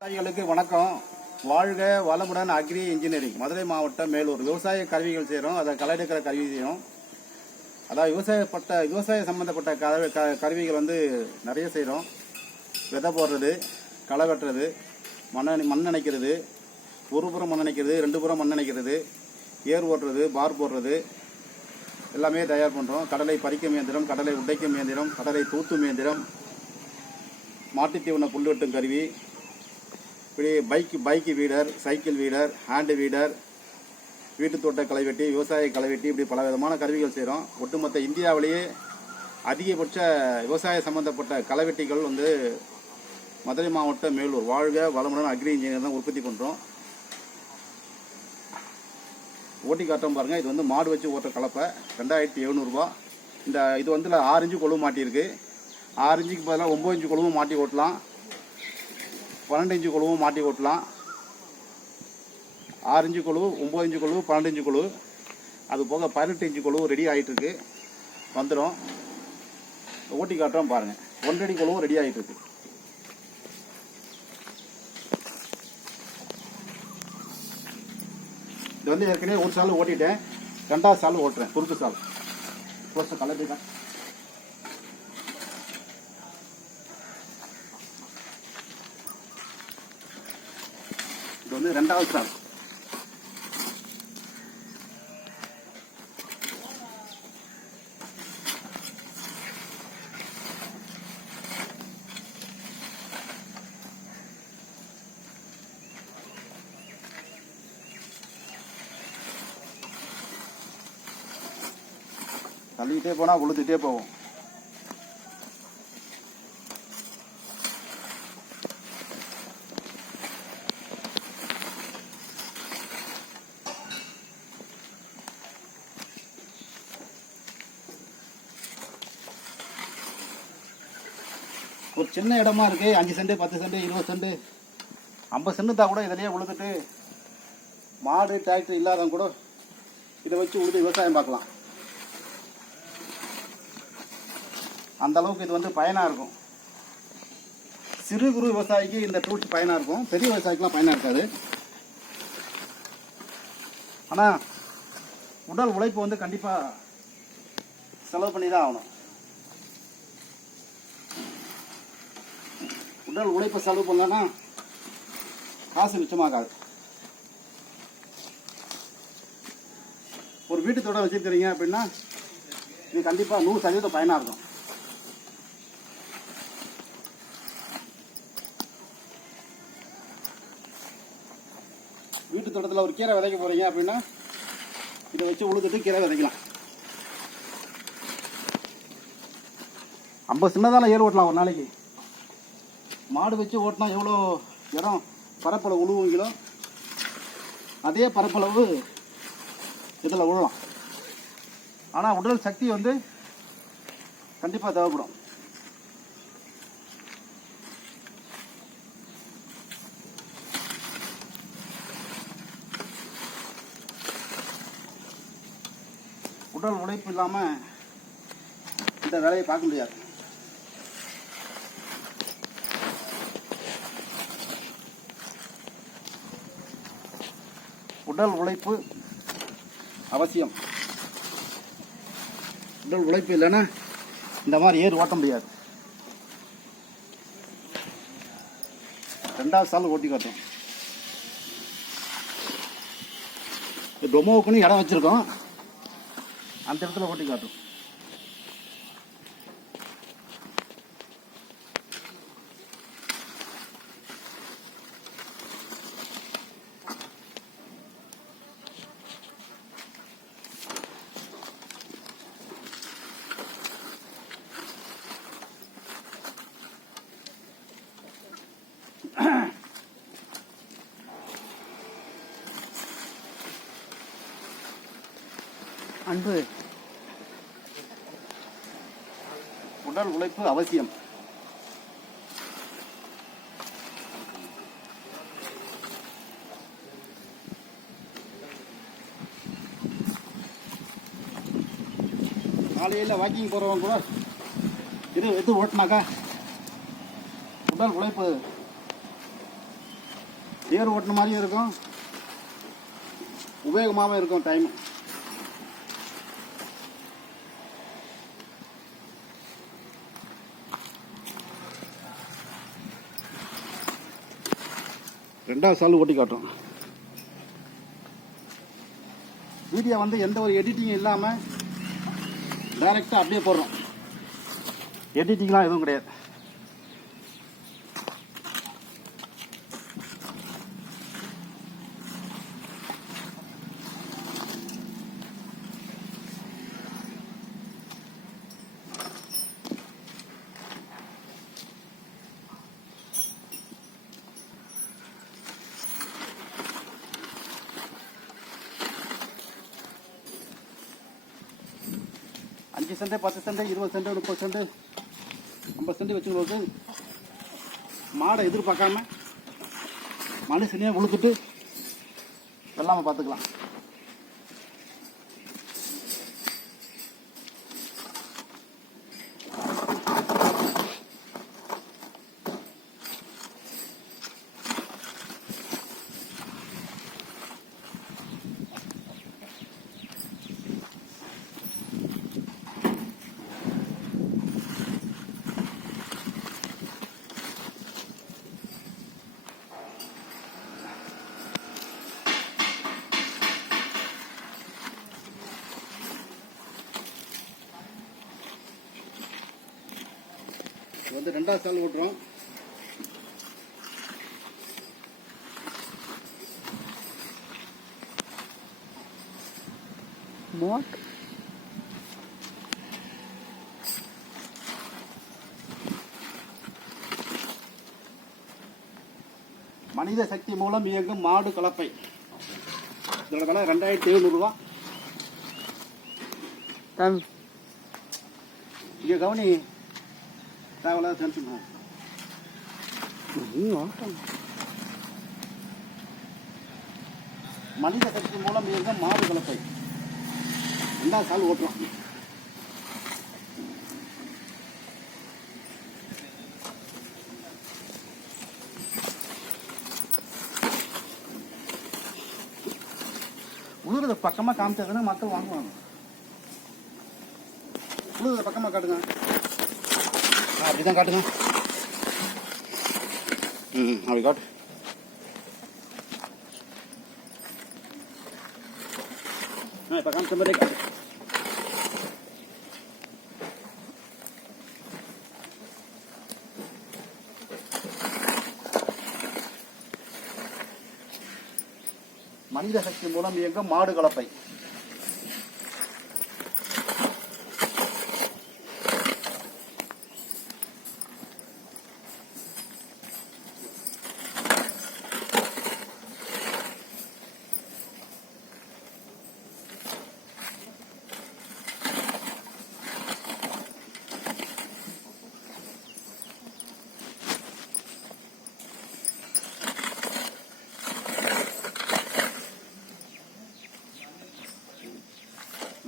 விவசாயிகளுக்கு வணக்கம். வாழ்க வளமுடன் அக்ரி இன்ஜினியரிங். மதுரை மாவட்டம் மேலூர். விவசாய கருவிகள் செய்கிறோம் அதை களையெடுக்கிற கருவி செய்கிறோம் அதாவது விவசாயப்பட்ட விவசாய சம்மந்தப்பட்ட கருவி க- கருவிகள் வந்து நிறைய செய்கிறோம் விதை போடுறது களை வெட்டுறது மண் மண் அணைக்கிறது ஒரு புறம் மண் அணைக்கிறது ரெண்டு புறம் மண் அணைக்கிறது ஏர் ஓட்டுறது பார் போடுறது எல்லாமே தயார் பண்ணுறோம் கடலை பறிக்கும் இயந்திரம் கடலை உடைக்கும் இயந்திரம் கடலை தூத்தும் இயந்திரம் மாட்டுத்தீவன புல் வெட்டும் கருவி இப்படி bike bike weeder cycle weeder hand weeder வீட்டு தோட்ட களைவெட்டி விவசாய களைவெட்டி இப்படி பல விதமான கருவிகள் செய்கிறோம் ஒட்டுமொத்த இந்தியாவிலேயே அதிகபட்ச விவசாய சம்பந்தப்பட்ட களைவெட்டிகள் வந்து மதுரை மாவட்டம் மேலூர். வாழ்க வளமுடன் அக்ரி இன்ஜினியர் தான் உற்பத்தி பண்ணுறோம் ஓட்டி காட்டுறோம் பாருங்கள் இது வந்து மாடு வச்சு ஓட்டுற கலப்பை. ரெண்டாயிரத்தி எழுநூறுபா. இந்த இது வந்து ஆறு இன்ச்சு கொழுவு மாட்டியிருக்கு. ஆறு இன்ச்சுக்கு பதிலாக ஒம்பது இன்ச்சு கொழுவும் மாட்டி ஓட்டலாம். பன்னெண்டு இன்ச்சு குழுவும் மாட்டி ஓட்டலாம் ஆறு இன்ச்சு கொழுவு ஒம்பது இன்ச்சு கொழுவு பன்னெண்டு இன்ச்சு கொழுவு. அது போக பதினெட்டு இன்ச்சு கொழுவு ரெடி ஆகிட்டுருக்கு வந்துடும் ஓட்டி காட்டுறோம் பாருங்கள் ஒன்றடி கொழுவும் ரெடி ஆகிட்டுருக்கு இது வந்து ஏற்கனவே ஒரு சால் ஓட்டிட்டேன். ரெண்டாவது சால் ஓட்டுறேன். குறுக்கு சால். தான் வந்து ரெண்டாவது சால் தள்ளிக்கிட்டே போனால் உளுத்துட்டே போவோம் ஒரு சின்ன இடமா இருக்கு. அஞ்சு சென்ட் பத்து சென்ட் இருபது சென்ட் ஐம்பது சென்ட் தான் கூட இதிலேயே உழுதுட்டு மாடு டிராக்டர் இல்லாதவங்க கூட இதை வச்சு உழுது விவசாயம் பார்க்கலாம். அந்த அளவுக்கு இது வந்து பயனாக இருக்கும். சிறு குறு விவசாயிக்கு இந்த டூல்ஸ் பயனாக இருக்கும். பெரிய விவசாயிக்கெலாம் பயனாக இருக்காது. ஆனால் உடல் உழைப்பு வந்து கண்டிப்பாக செலவு பண்ணி தான் ஆகணும். உடல் உழைப்பை செலவு பண்ணலன்னா காசு மிச்சமாகாது. ஒரு வீட்டு தோட்டம் வச்சிருக்கிறீங்க அப்படின்னா இது கண்டிப்பாக நூறு சதவீதம் பயனாக இருக்கும். வீட்டு தோட்டத்தில் ஒரு கீரை விதைக்க போகிறீங்க அப்படின்னா இதை வச்சு உழுதுட்டு கீரை விதைக்கலாம். ஐம்பது சின்னதான ஏர் ஓட்டலாம் ஒரு நாளைக்கு. மாடு வச்சு ஓட்டினா எவ்வளோ இடம்? பரப்பளவு உழுவுங்களோ அதே பரப்பளவு இதில் உழலாம். ஆனால் உடல் சக்தி வந்து கண்டிப்பாக தேவைப்படும். உடல் உழைப்பு இல்லாமல் இந்த வேலையை பார்க்க முடியாது. உடல் உழைப்பு அவசியம். உடல் உழைப்பு இல்லைன்னா இந்த மாதிரி ஏர் ஓட்ட முடியாது. ரெண்டாவது சால் ஓட்டி காட்டும். இது டொமோவுக்குன்னு இடம் வச்சிருக்கோம். அந்த இடத்துல ஓட்டி காட்டும். அன்பு. உடல் உழைப்பு அவசியம். காலையில் வாக்கிங் போகிறவங்க கூட இது எது ஓட்டினாக்கா? உடல் உழைப்பு. ஏர் ஓட்டின மாதிரியும் இருக்கும். உபயோகமாகவும் இருக்கும் டைம் ரெண்டாவது சால் ஓட்டி காட்டும் வீடியோ வந்து எந்த ஒரு எடிட்டிங் இல்லாமல் டைரெக்டாக அப்படியே போடுறோம். எடிட்டிங்லாம் எதுவும் கிடையாது. அஞ்சு சென்ட் பத்து சென்ட் இருபது சென்ட் முப்பது சென்ட் ஐம்பது சென்ட் வச்சுக்கிறது மாடை எதிர்பார்க்காம மனுஷனையே உழுத்துட்டு வெள்ளாமல் பார்த்துக்கலாம். வந்து ரெண்டாவது சால் ஓட்டுறோம். மோட் மனித சக்தி மூலம் இயங்கும் மாடு கலப்பை. இதோட விலை ரெண்டாயிரத்தி எழுநூறுவா தம்பி இங்கே கவனி தேவையில்லாத டென்ஷன் ஓட்டம் மனித சக்தி மூலம் இயங்கும் மாடு கலப்பை ரெண்டாவது சால் ஓட்டுறோம் உழுறத பக்கமாக காமிச்சதுன்னா மக்கள் வாங்குவாங்க உழுறத பக்கமாக காட்டுங்க ஆ, அப்படிதான் காட்டுங்க. ம் அப்படி காட்டு. இப்போ காமிச்ச மாதிரி காட்டு. மனித சக்தி மூலம் இயங்கும் மாடு கலப்பை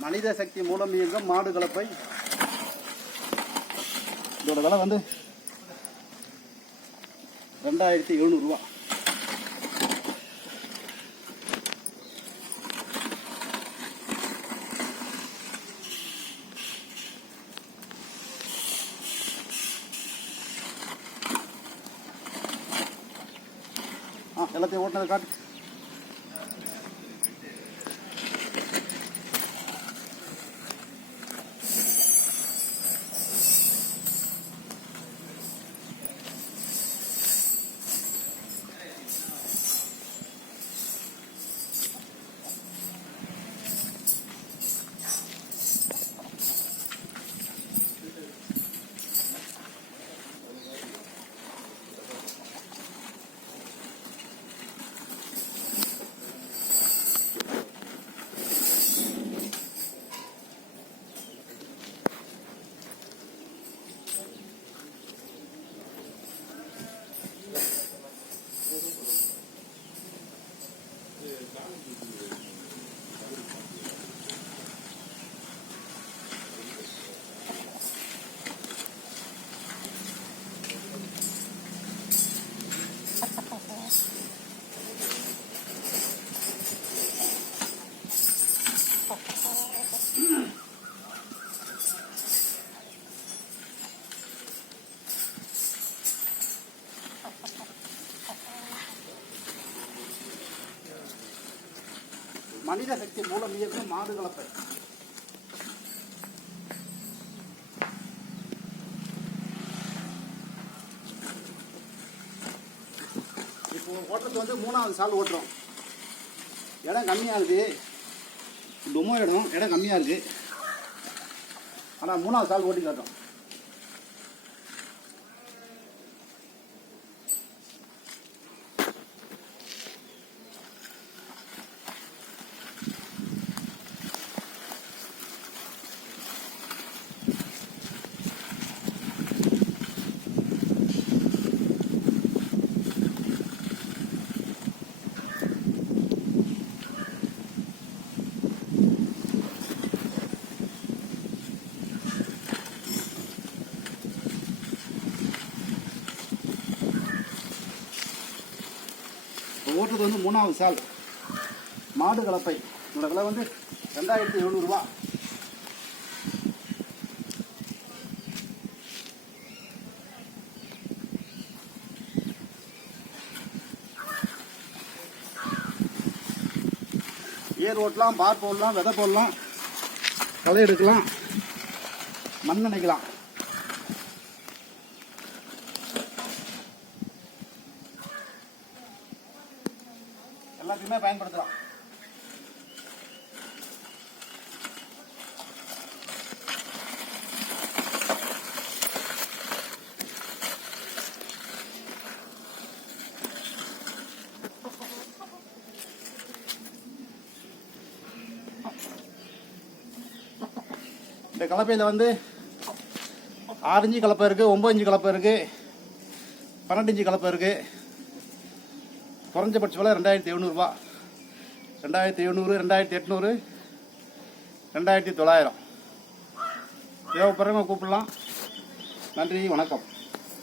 மனித சக்தி மூலம் இயங்கும் மாடு கலப்பை. இதோட விலை வந்து ரெண்டாயிரத்தி எழுநூறுவா. எல்லாத்தையும் ஓட்டினதை காட்டு. மனித சக்தி மூலம் இயக்கும் மாடு கலப்பை இப்போ ஓட்டுறது வந்து மூணாவது சால் ஓட்டுறோம். இடம் கம்மியாக இருக்குது டொமோ இடம் இடம் கம்மியாக இருக்குது ஆனால் மூணாவது சால் ஓட்டி காட்டுறோம் இப்போ ஓட்டுறது வந்து மூணாவது சால் மாடு கலப்பை. இதோட விலை வந்து ரெண்டாயிரத்தி எழுநூறுபா ஏர் ஓட்டலாம் பார் போடலாம் விதை போடலாம் களை எடுக்கலாம் மண் நினைக்கலாம் எல்லாத்தையுமே பயன்படுத்தலாம். இந்த கலப்பையில் வந்து ஆறு இஞ்சி கலப்பை இருக்குது ஒம்பது இஞ்சி கலப்பை இருக்குது பன்னெண்டு இன்ச்சு கலப்பை இருக்குது குறைஞ்சபட்ச விலை ரெண்டாயிரத்தி எழுநூறுபா ரெண்டாயிரத்தி எழுநூறு ரெண்டாயிரத்தி எட்நூறு ரெண்டாயிரத்தி தொள்ளாயிரம். தேவைப்படுறவங்க கூப்பிடலாம். நன்றி வணக்கம்.